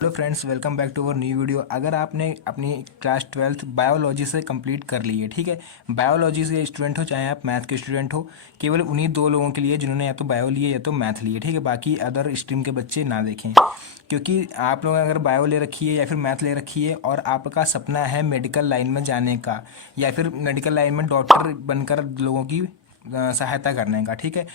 Hello friends, welcome back to our new video. अगर आपने अपनी क्लास 12th बायोलॉजी से कंप्लीट कर ली है, ठीक है, बायोलॉजी से स्टूडेंट हो चाहे आप मैथ के स्टूडेंट हो, केवल उन्हीं दो लोगों के लिए जिन्होंने या तो बायो लिए या तो मैथ लिए, ठीक है। बाकी अदर स्ट्रीम के बच्चे ना देखें, क्योंकि आप लोगों ने अगर बायो ले रखी है या फिर मैथ ले रखी है और आपका सपना है मेडिकल लाइन में जाने का या फिर मेडिकल लाइन में डॉक्टर बनकर लोगों की सहायता करने का, ठीक है,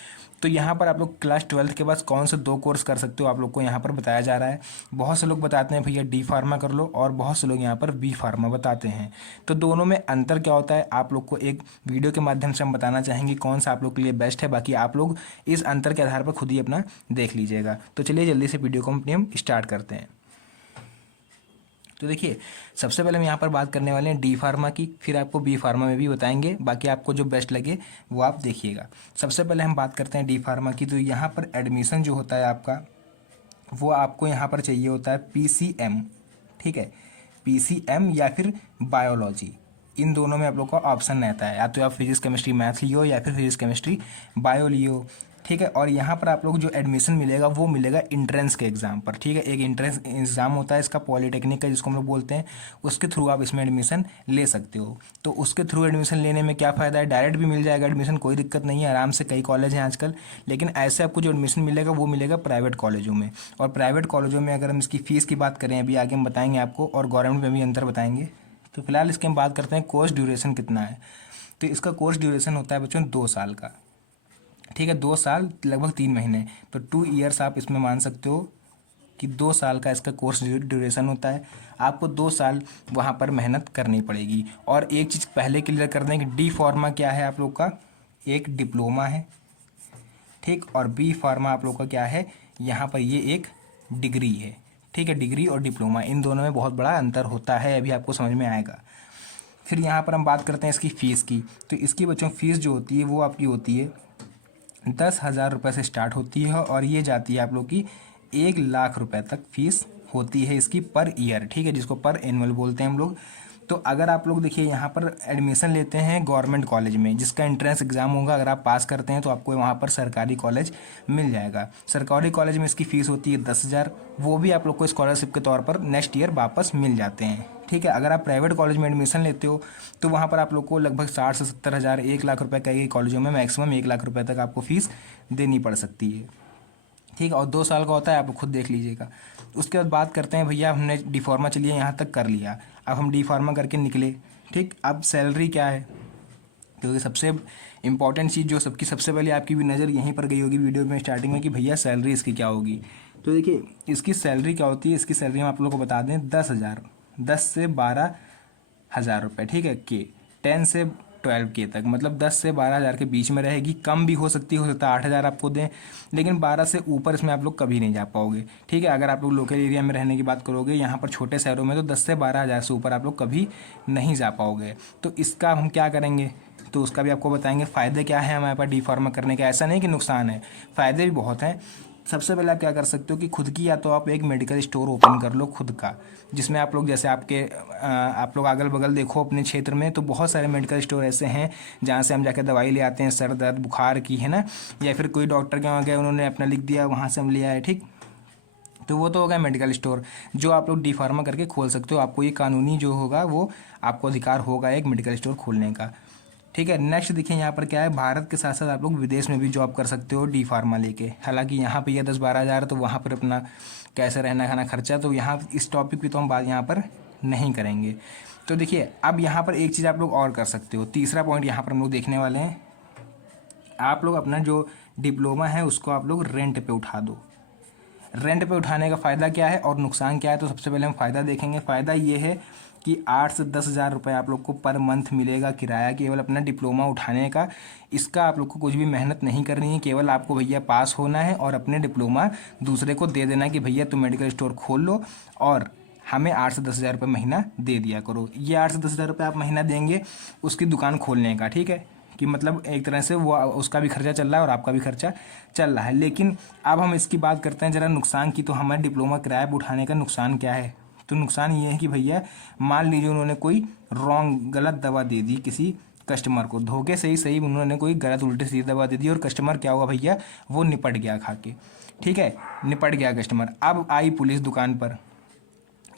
तो यहाँ पर आप लोग क्लास 12th के बाद कौन से दो कोर्स कर सकते हो आप लोग को यहाँ पर बताया जा रहा है। बहुत से लोग बताते हैं भैया डी फार्मा कर लो और बहुत से लोग यहाँ पर बी फार्मा बताते हैं। तो दोनों में अंतर क्या होता है आप लोग को एक वीडियो के माध्यम से हम बताना चाहेंगे कौन सा आप लोग के लिए बेस्ट है। बाकी आप लोग इस अंतर के आधार पर खुद ही अपना देख लीजिएगा। तो चलिए जल्दी से वीडियो को हम स्टार्ट करते हैं। तो देखिए, सबसे पहले हम यहाँ पर बात करने वाले हैं डी फार्मा की, फिर आपको बी फार्मा में भी बताएंगे। बाकी आपको जो बेस्ट लगे वो आप देखिएगा। सबसे पहले हम बात करते हैं डी फार्मा की। तो यहाँ पर एडमिशन जो होता है आपका, वो आपको यहाँ पर चाहिए होता है पीसीएम, ठीक है, पीसीएम या फिर बायोलॉजी। इन दोनों में आप लोग का ऑप्शन रहता है, या तो आप फिजिक्स केमिस्ट्री मैथ लियो या फिर फिजिक्स केमिस्ट्री बायो लियो, ठीक है। और यहाँ पर आप लोग जो एडमिशन मिलेगा वो मिलेगा इंट्रेंस के एग्ज़ाम पर, ठीक है। एक इंट्रेंस एग्ज़ाम होता है इसका, पॉलीटेक्निक का जिसको हम लोग बोलते हैं, उसके थ्रू आप इसमें एडमिशन ले सकते हो। तो उसके थ्रू एडमिशन लेने में क्या फ़ायदा है, डायरेक्ट भी मिल जाएगा एडमिशन, कोई दिक्कत नहीं है, आराम से कई कॉलेज हैं आजकल। लेकिन ऐसे आपको जो एडमिशन मिलेगा वो मिलेगा प्राइवेट कॉलेजों में। और प्राइवेट कॉलेजों में अगर हम इसकी फ़ीस की बात करें, अभी आगे हम बताएंगे आपको, और गवर्नमेंट में भी अंतर बताएंगे। तो फिलहाल इसके हम बात करते हैं कोर्स ड्यूरेशन कितना है। तो इसका कोर्स ड्यूरेशन होता है बच्चों 2 साल का, ठीक है, 2 साल लगभग 3 महीने। तो 2 ईयर्स आप इसमें मान सकते हो कि 2 साल का इसका कोर्स ड्यूरेशन होता है। आपको 2 साल वहाँ पर मेहनत करनी पड़ेगी। और एक चीज़ पहले क्लियर कर दें कि डी फार्मा क्या है आप लोग का, एक डिप्लोमा है, ठीक, और बी फार्मा आप लोग का क्या है, यहाँ पर ये एक डिग्री है, ठीक है। डिग्री और डिप्लोमा इन दोनों में बहुत बड़ा अंतर होता है, अभी आपको समझ में आएगा। फिर यहाँ पर हम बात करते हैं इसकी फ़ीस की। तो इसकी बच्चों फीस जो होती है वो आपकी होती है 10,000 रुपये से स्टार्ट होती है और ये जाती है आप लोग की 1,00,000 रुपये तक फीस होती है इसकी पर ईयर, ठीक है, जिसको पर एनुअल बोलते हैं हम लोग। तो अगर आप लोग देखिए यहाँ पर एडमिशन लेते हैं गवर्नमेंट कॉलेज में, जिसका एंट्रेंस एग्ज़ाम होगा, अगर आप पास करते हैं तो आपको वहाँ पर सरकारी कॉलेज मिल जाएगा। सरकारी कॉलेज में इसकी फ़ीस होती है 10,000, वो भी आप लोग को स्कॉलरशिप के तौर पर नेक्स्ट ईयर वापस मिल जाते हैं, ठीक है। अगर आप प्राइवेट कॉलेज में एडमिशन लेते हो तो वहाँ पर आप लोग को लगभग 60 से 70 हज़ार, 1,00,000 रुपये, कई कॉलेजों में मैक्सिमम 1,00,000 रुपये तक आपको फ़ीस देनी पड़ सकती है, ठीक है। और 2 साल का होता है, आप खुद देख लीजिएगा। उसके बाद बात करते हैं भैया, हमने डी फार्मा चलिए यहाँ तक कर लिया, अब हम डी फार्मा करके निकले, ठीक। अब सैलरी क्या है, क्योंकि सबसे इंपॉर्टेंट चीज़ जो सबकी सबसे पहले आपकी भी नज़र यहीं पर गई होगी वीडियो में स्टार्टिंग में कि भैया सैलरी इसकी क्या होगी। तो देखिए इसकी सैलरी क्या होती है, इसकी सैलरी हम आप लोगों को बता दें 10,000, 10 से 12,000 रुपये, ठीक है, के 10 से 12 के तक, मतलब 10 से 12,000 के बीच में रहेगी। कम भी हो सकती है, हो सकता है 8,000 आपको दें, लेकिन 12 से ऊपर इसमें आप लोग कभी नहीं जा पाओगे, ठीक है। अगर आप लोग लोकल एरिया में रहने की बात करोगे, यहाँ पर छोटे शहरों में, तो 10 से 12,000 से ऊपर आप लोग कभी नहीं जा पाओगे। तो इसका हम क्या करेंगे, तो उसका भी आपको बताएंगे। फ़ायदे क्या हैं हमारे पास डी फार्मा करने के, ऐसा नहीं कि नुकसान है, फ़ायदे भी बहुत हैं। सबसे पहले आप क्या कर सकते हो कि खुद की, या तो आप एक मेडिकल स्टोर ओपन कर लो खुद का, जिसमें आप लोग, जैसे आप लोग अगल बगल देखो अपने क्षेत्र में, तो बहुत सारे मेडिकल स्टोर ऐसे हैं जहाँ से हम जाकर दवाई ले आते हैं सर दर्द बुखार की, है ना, या फिर कोई डॉक्टर के वहाँ गए, उन्होंने अपना लिख दिया, वहाँ से हम ले आए, ठीक। तो वो तो होगा मेडिकल स्टोर, जो आप लोग डी फार्मा करके खोल सकते हो। आपको ये कानूनी जो होगा वो आपको अधिकार होगा एक मेडिकल स्टोर खोलने का, ठीक है। नेक्स्ट देखिए यहाँ पर क्या है, भारत के साथ साथ आप लोग विदेश में भी जॉब कर सकते हो डी फार्मा लेके। हालांकि यहाँ पे ये 10-12 हज़ार, तो वहाँ पर अपना कैसे रहना खाना खर्चा, तो यहाँ इस टॉपिक पे तो हम बात यहाँ पर नहीं करेंगे। तो देखिए अब यहाँ पर एक चीज़ आप लोग और कर सकते हो, तीसरा पॉइंट यहाँ पर हम लोग देखने वाले हैं। आप लोग अपना जो डिप्लोमा है उसको आप लोग रेंट पे उठा दो। रेंट पे उठाने का फ़ायदा क्या है और नुकसान क्या है, तो सबसे पहले हम फ़ायदा देखेंगे। फ़ायदा ये है कि 8 से 10,000 रुपये आप लोग को पर मंथ मिलेगा किराया, केवल अपना डिप्लोमा उठाने का। इसका आप लोग को कुछ भी मेहनत नहीं करनी है, केवल आपको भैया पास होना है और अपने डिप्लोमा दूसरे को दे देना है कि भैया तुम मेडिकल स्टोर खोल लो और हमें 8 से 10,000 रुपये महीना दे दिया करो। ये 8 से 10,000 रुपये आप महीना देंगे उसकी दुकान खोलने का, ठीक है, कि मतलब एक तरह से वो उसका भी खर्चा चल रहा है और आपका भी खर्चा चल रहा है। लेकिन अब हम इसकी बात करते हैं ज़रा नुकसान की। तो हमारे डिप्लोमा किराया पर उठाने का नुकसान क्या है, तो नुकसान ये है कि भैया मान लीजिए उन्होंने कोई रॉन्ग गलत दवा दे दी किसी कस्टमर को, धोखे से ही सही उन्होंने कोई गलत उल्टी सीधी दवा दे दी और कस्टमर क्या हुआ भैया, वो निपट गया खा के, ठीक है, निपट गया कस्टमर। अब आई पुलिस दुकान पर,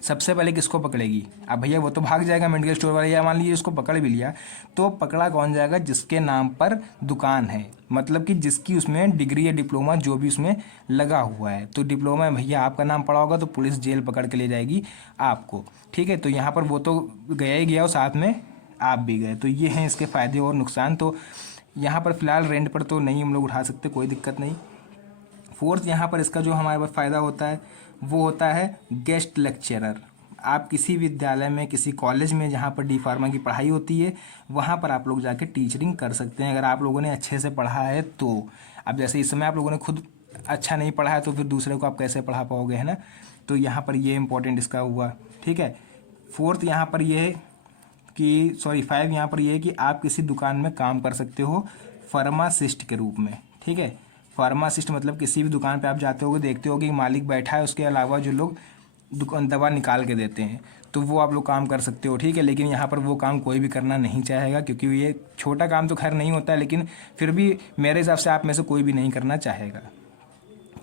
सबसे पहले किसको पकड़ेगी? अब भैया वो तो भाग जाएगा मेडिकल स्टोर वाला, या मान लीजिए उसको पकड़ भी लिया तो पकड़ा कौन जाएगा? जिसके नाम पर दुकान है, मतलब कि जिसकी उसमें डिग्री या डिप्लोमा जो भी उसमें लगा हुआ है। तो डिप्लोमा में भैया आपका नाम पड़ा होगा तो पुलिस जेल पकड़ के ले जाएगी आपको, ठीक है। तो यहाँ पर वो तो गया ही गया और साथ में आप भी गए। तो ये हैं इसके फ़ायदे और नुकसान। तो यहाँ पर फ़िलहाल रेंट पर तो नहीं हम लोग उठा सकते, कोई दिक्कत नहीं। फोर्थ यहाँ पर इसका जो हमारे पास फ़ायदा होता है वो होता है गेस्ट लेक्चरर। आप किसी विद्यालय में, किसी कॉलेज में जहाँ पर डी फार्मा की पढ़ाई होती है वहाँ पर आप लोग जाके टीचरिंग कर सकते हैं, अगर आप लोगों ने अच्छे से पढ़ा है तो। अब जैसे इस समय आप लोगों ने खुद अच्छा नहीं पढ़ा है तो फिर दूसरे को आप कैसे पढ़ा पाओगे, है ना। तो यहाँ पर ये इंपॉर्टेंट इसका हुआ, ठीक है। फोर्थ यहाँ पर ये है कि 5 यहाँ पर ये है कि आप किसी दुकान में काम कर सकते हो फार्मासिस्ट के रूप में, ठीक है। फार्मासिस्ट मतलब किसी भी दुकान पे आप जाते होगे, देखते होगे कि मालिक बैठा है, उसके अलावा जो लोग दुकान दवा निकाल के देते हैं, तो वो आप लोग काम कर सकते हो, ठीक है। लेकिन यहाँ पर वो काम कोई भी करना नहीं चाहेगा, क्योंकि ये छोटा काम तो खैर नहीं होता है, लेकिन फिर भी मेरे हिसाब से आप में से कोई भी नहीं करना चाहेगा।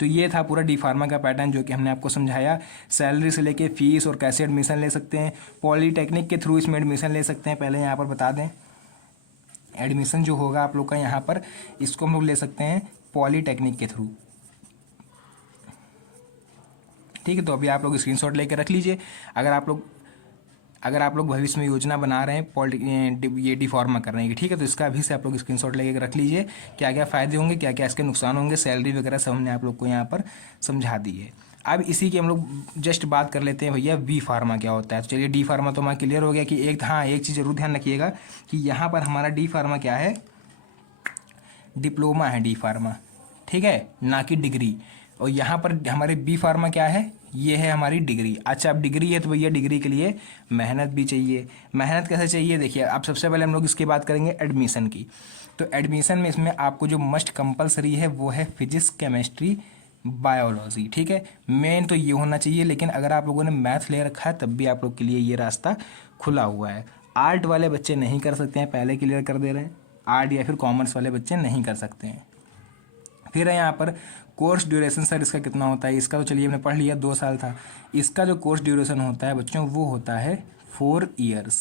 तो ये था पूरा डी फार्मा का पैटर्न जो कि हमने आपको समझाया। सैलरी से लेके फीस और कैसे एडमिशन ले सकते हैं, पॉलीटेक्निक के थ्रू इसमें एडमिशन ले सकते हैं। पहले यहाँ पर बता दें, एडमिशन जो होगा आप लोग का यहाँ पर, इसको हम लोग ले सकते हैं पॉलीटेक्निक के थ्रू, ठीक है। तो अभी आप लोग स्क्रीनशॉट लेकर रख लीजिए। अगर आप लोग भविष्य में योजना बना रहे हैं ये डी फार्मा करने की, ठीक है, तो इसका अभी से आप लोग स्क्रीनशॉट लेकर रख लीजिए, क्या क्या फ़ायदे होंगे, क्या क्या इसके नुकसान होंगे, सैलरी वगैरह सब हमने आप लोग को यहाँ पर समझा दी है। अब इसी की हम लोग जस्ट बात कर लेते हैं भैया बी फार्मा क्या होता है। तो चलिए, डी फार्मा तो हमारा क्लियर हो गया कि एक चीज़ जरूर ध्यान रखिएगा कि यहाँ पर हमारा डी फार्मा क्या है, डिप्लोमा है डी फार्मा, ठीक है, ना कि डिग्री। और यहाँ पर हमारे बी फार्मा क्या है, ये है हमारी डिग्री। अच्छा, अब डिग्री है तो भैया डिग्री के लिए मेहनत भी चाहिए। मेहनत कैसे चाहिए देखिए, अब सबसे पहले हम लोग इसकी बात करेंगे एडमिशन की। तो एडमिशन में इसमें आपको जो मस्ट कंपलसरी है वो है फिजिक्स, केमिस्ट्री, बायोलॉजी, ठीक है। मेन तो ये होना चाहिए, लेकिन अगर आप लोगों ने मैथ ले रखा है तब भी आप लोग के लिए ये रास्ता खुला हुआ है। आर्ट वाले बच्चे नहीं कर सकते हैं, पहले क्लियर कर दे रहे हैं, आर्ट या फिर कॉमर्स वाले बच्चे नहीं कर सकते हैं। फिर है यहाँ पर कोर्स ड्यूरेशन, सर इसका कितना होता है? इसका तो चलिए हमने पढ़ लिया, 2 साल था। इसका जो कोर्स ड्यूरेशन होता है बच्चों वो होता है 4 ईयर्स,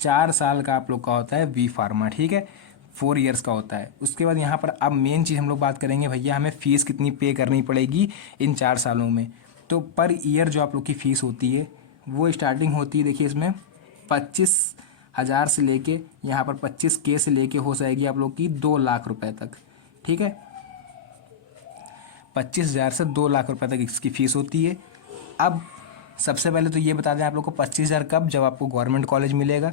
4 साल का आप लोग का होता है बी फार्मा, ठीक है, 4 ईयर्स का होता है। उसके बाद यहाँ पर अब मेन चीज़ हम लोग बात करेंगे भैया हमें फ़ीस कितनी पे करनी पड़ेगी इन 4 सालों में। तो पर ईयर जो आप लोग की फ़ीस होती है वो स्टार्टिंग होती है, देखिए इसमें 25,000 से लेके यहाँ पर 25K से लेके हो जाएगी आप लोग की 2 लाख रुपए तक, ठीक है। 25,000 से 2 लाख रुपए तक इसकी फ़ीस होती है। अब सबसे पहले तो ये बता दें आप लोग को 25,000 कब, जब आपको गवर्नमेंट कॉलेज मिलेगा,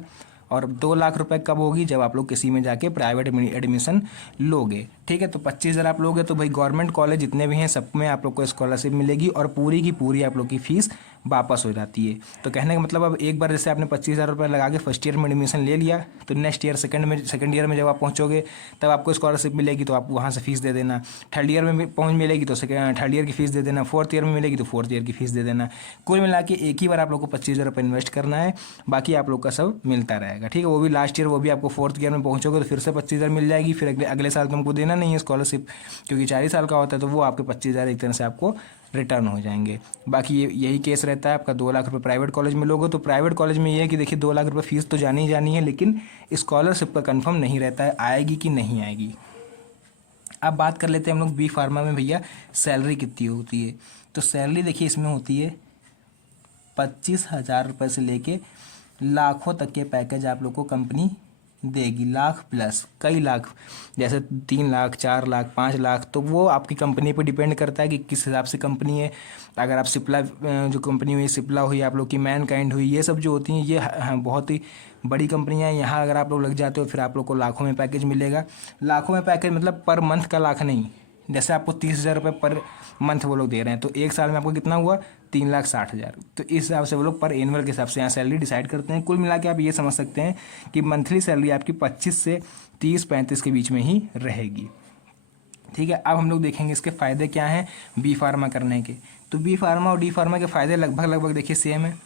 और 2 लाख रुपए कब होगी, जब आप लोग किसी में जाके प्राइवेट एडमिशन लोगे, ठीक है। तो 25,000 आप लोगे तो भाई गवर्नमेंट कॉलेज जितने भी हैं सब में आप लोग को स्कॉलरशिप मिलेगी और पूरी की पूरी आप लोग की फ़ीस वापस हो जाती है। तो कहने का मतलब अब एक बार जैसे आपने 25,000 रुपये लगा के फर्स्ट ईयर में एडमिशन ले लिया, तो नेक्स्ट ईयर सेकंड ईयर में जब आप पहुँचोगे तब आपको स्कॉलरशिप मिलेगी, तो आप वहाँ से फीस दे देना। थर्ड ईयर में पहुँच मिलेगी तो थर्ड ईयर की फ़ीस दे देना, फोर्थ ईयर में मिलेगी तो फोर्थ ईयर की फ़ीस दे देना। कुल मिला के एक ही बार आप लोग को 25,000 रुपये इन्वेस्ट करना है, बाकी आप लोग का सब मिलता रहेगा, ठीक है। वो भी लास्ट ईयर, वो भी आपको फोर्थ ईयर में पहुँचोगे तो फिर से 25,000 मिल जाएगी, फिर अगले साल तुमको देना नहीं है स्कॉलरशिप, क्योंकि 4 ही साल का होता है, तो वो आपके 25,000 एक तरह से आपको रिटर्न हो जाएंगे। बाकी यही केस रहता है आपका 2 लाख रुपए प्राइवेट कॉलेज में लोगे, तो प्राइवेट कॉलेज में ये है कि देखिए 2 लाख रुपए फीस तो जानी ही जानी है, लेकिन स्कॉलरशिप का कंफर्म नहीं रहता है आएगी कि नहीं आएगी। अब बात कर लेते हैं हम लोग बी फार्मा में भैया सैलरी कितनी होती है। तो सैलरी देखिए इसमें होती है 25,000 रुपये से लेके लाखों तक के पैकेज आप लोग को कंपनी देगी, लाख प्लस कई लाख, जैसे 3 लाख, 4 लाख, 5 लाख, तो वो आपकी कंपनी पे डिपेंड करता है कि किस हिसाब से कंपनी है। अगर आप सिप्ला जो कंपनी हुई, सिप्ला हुई, आप लोग की मैनकाइंड हुई, ये सब जो होती हैं ये बहुत ही बड़ी कंपनियां हैं। यहाँ अगर आप लोग लग जाते हो फिर आप लोग को लाखों में पैकेज मिलेगा। लाखों में पैकेज मतलब पर मंथ का लाख नहीं, जैसे आपको 30,000 रुपये पर मंथ वो लोग दे रहे हैं, तो एक साल में आपको कितना हुआ 3,60,000। तो इस हिसाब से वो लोग पर एनुअल के हिसाब से यहाँ सैलरी डिसाइड करते हैं। कुल मिला के आप ये समझ सकते हैं कि मंथली सैलरी आपकी 25 से 30-35 के बीच में ही रहेगी, ठीक है। अब हम लोग देखेंगे इसके फ़ायदे क्या हैं बी फार्मा करने के। तो बी फार्मा और डी फार्मा के फ़ायदे लगभग देखिए सेम है।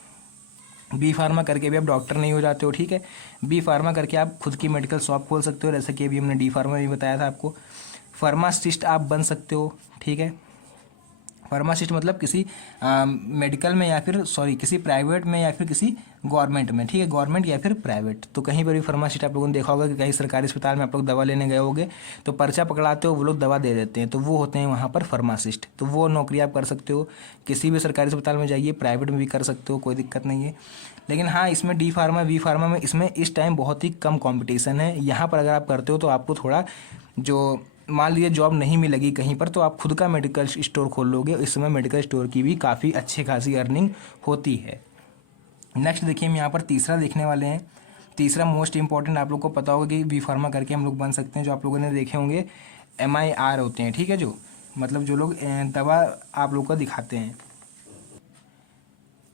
बी फार्मा करके भी आप डॉक्टर नहीं हो जाते हो, ठीक है। बी फार्मा करके आप खुद की मेडिकल शॉप खोल सकते हो, जैसे कि अभी हमने डी फार्मा भी बताया था आपको। फार्मासिस्ट आप बन सकते हो, ठीक है। फार्मासिस्ट मतलब किसी मेडिकल में या फिर किसी प्राइवेट में या फिर किसी गवर्नमेंट में, ठीक है, गवर्नमेंट या फिर प्राइवेट। तो कहीं पर भी फार्मासिस्ट आप लोगों ने देखा होगा कि कहीं सरकारी अस्पताल में आप लोग दवा लेने गए होगे तो पर्चा पकड़ाते हो, वो लोग दवा दे देते हैं, तो वो होते हैं वहाँ पर फार्मासिस्ट। तो वो नौकरी आप कर सकते हो, किसी भी सरकारी अस्पताल में जाइए, प्राइवेट में भी कर सकते हो, कोई दिक्कत नहीं है। लेकिन हाँ, इसमें डी फार्मा वी फार्मा में इसमें इस टाइम बहुत ही कम कंपटीशन है। यहाँ पर अगर आप करते हो तो आपको थोड़ा, जो मान लीजिए जॉब नहीं मिलेगी कहीं पर, तो आप खुद का मेडिकल स्टोर खोल लोगे। इस समय मेडिकल स्टोर की भी काफ़ी अच्छी खासी अर्निंग होती है। नेक्स्ट देखिए, हम यहाँ पर तीसरा देखने वाले हैं। तीसरा मोस्ट इंपॉर्टेंट, आप लोग को पता होगा कि बी फार्मा करके हम लोग बन सकते हैं, जो आप लोगों ने देखे होंगे MIR होते हैं, ठीक है, जो मतलब जो लोग दवा आप लोग को दिखाते हैं,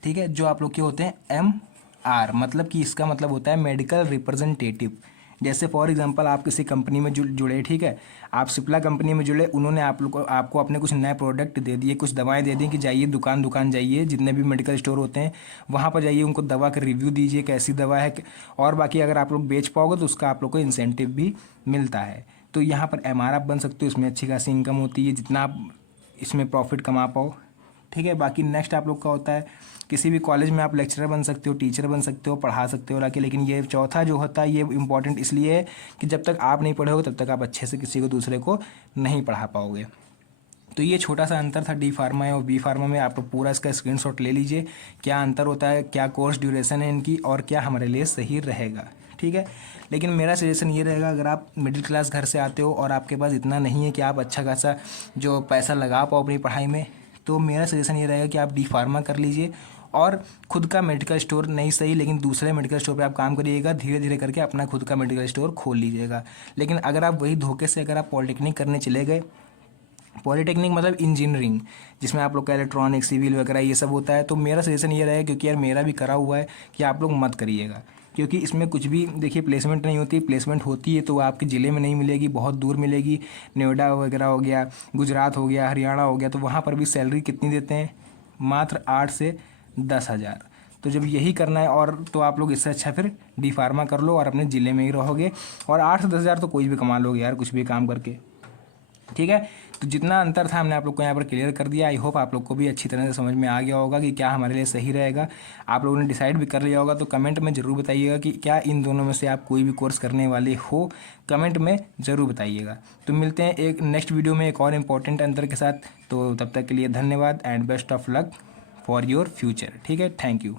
ठीक है, जो आप लोग के होते हैं MR, मतलब कि इसका मतलब होता है मेडिकल रिप्रेजेंटेटिव। जैसे फॉर एग्जांपल आप किसी कंपनी में जुड़े, ठीक है, आप सिप्ला कंपनी में जुड़े, उन्होंने आपको अपने कुछ नए प्रोडक्ट दे दिए, कुछ दवाएं दे दी कि जाइए दुकान दुकान जाइए, जितने भी मेडिकल स्टोर होते हैं वहाँ पर जाइए, उनको दवा का रिव्यू दीजिए कैसी दवा है, और बाकी अगर आप लोग बेच पाओगे तो उसका आप लोग को इंसेंटिव भी मिलता है। तो यहाँ पर MR आप बन सकते हो, इसमें अच्छी खासी इनकम होती है, जितना आप इसमें प्रॉफिट कमा पाओ, ठीक है। बाकी नेक्स्ट आप लोग का होता है, किसी भी कॉलेज में आप लेक्चरर बन सकते हो, टीचर बन सकते हो, पढ़ा सकते हो लाके। लेकिन ये चौथा जो होता है ये इम्पॉर्टेंट इसलिए है कि जब तक आप नहीं पढ़ोगे तब तक आप अच्छे से किसी को दूसरे को नहीं पढ़ा पाओगे। तो ये छोटा सा अंतर था डी फार्मा और बी फार्मा में। आप पूरा इसका स्क्रीनशॉट ले लीजिए, क्या अंतर होता है, क्या कोर्स ड्यूरेशन है इनकी, और क्या हमारे लिए सही रहेगा, ठीक है। लेकिन मेरा सजेशन ये रहेगा, अगर आप मिडिल क्लास घर से आते हो और आपके पास इतना नहीं है कि आप अच्छा खासा जो पैसा लगा पाओ अपनी पढ़ाई में, तो मेरा सजेशन ये रहेगा कि आप डी फार्मा कर लीजिए और खुद का मेडिकल स्टोर नहीं सही लेकिन दूसरे मेडिकल स्टोर पे आप काम करिएगा, धीरे धीरे करके अपना खुद का मेडिकल स्टोर खोल लीजिएगा। लेकिन अगर आप वही धोखे से अगर आप पॉलिटेक्निक करने चले गए, पॉलिटेक्निक मतलब इंजीनियरिंग, जिसमें आप लोग का इलेक्ट्रॉनिक सिविल वगैरह ये सब होता है, तो मेरा सजेशन ये रहेगा, क्योंकि यार मेरा भी करा हुआ है, कि आप लोग मत करिएगा। क्योंकि इसमें कुछ भी देखिए प्लेसमेंट नहीं होती, प्लेसमेंट होती है तो आपके ज़िले में नहीं मिलेगी, बहुत दूर मिलेगी। नोएडा वगैरह हो गया, गुजरात हो गया, हरियाणा हो गया, तो वहाँ पर भी सैलरी कितनी देते हैं, मात्र 8 से 10 हज़ार। तो जब यही करना है और तो आप लोग इससे अच्छा फिर डी फार्मा कर लो और अपने ज़िले में ही रहोगे, और 8 से 10 हज़ार तो कोई भी कमा लोगे यार कुछ भी काम करके, ठीक है। तो जितना अंतर था हमने आप लोग को यहाँ पर क्लियर कर दिया। आई होप आप लोग को भी अच्छी तरह से समझ में आ गया होगा कि क्या हमारे लिए सही रहेगा। आप लोगों ने डिसाइड भी कर लिया होगा, तो कमेंट में ज़रूर बताइएगा कि क्या इन दोनों में से आप कोई भी कोर्स करने वाले हो, कमेंट में ज़रूर बताइएगा। तो मिलते हैं एक नेक्स्ट वीडियो में एक और इम्पॉर्टेंट अंतर के साथ। तो तब तक के लिए धन्यवाद and best of luck for your future, ठीक है, थैंक यू।